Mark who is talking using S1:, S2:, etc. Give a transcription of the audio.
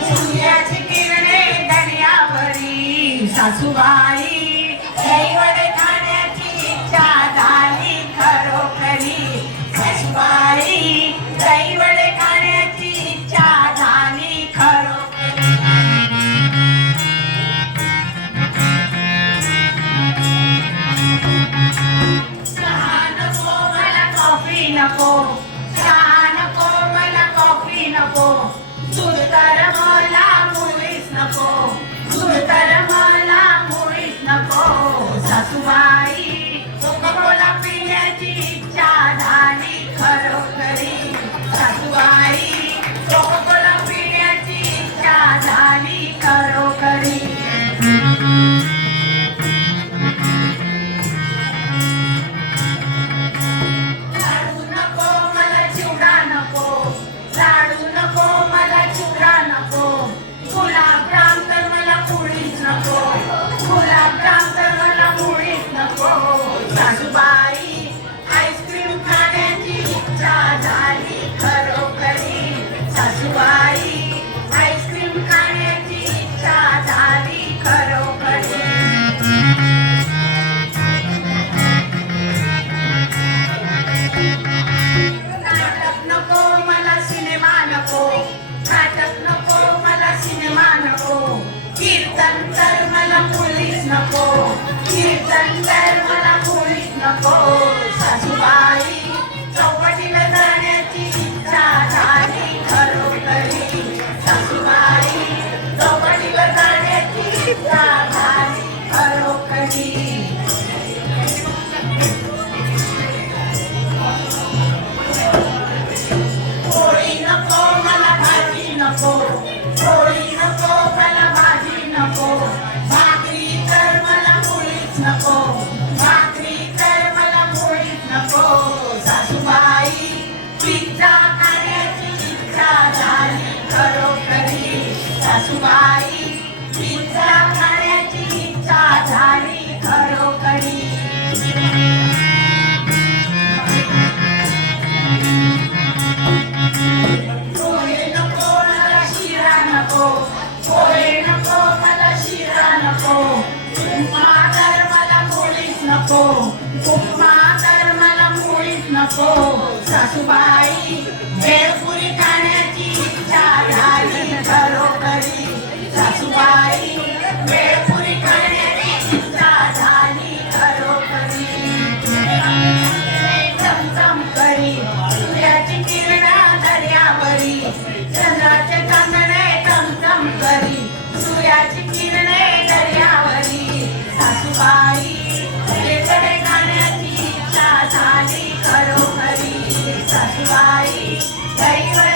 S1: सूर्याची किरणे दर्यावरी सासूबा. ng pulis na po. Kita नको सासूबाई. जयपुरी खाण्याची इच्छा झाली खरोखरी. सासूबाई जयपुरी खाण्याची इच्छा झाली खरोखरी. चमचम करी सूर्याची किरणा दर्यावरी. चंद्राचे चांदणे चमचम करी सूर्याची किरणे दर्यावरी. सासूबाई Bye. Bye.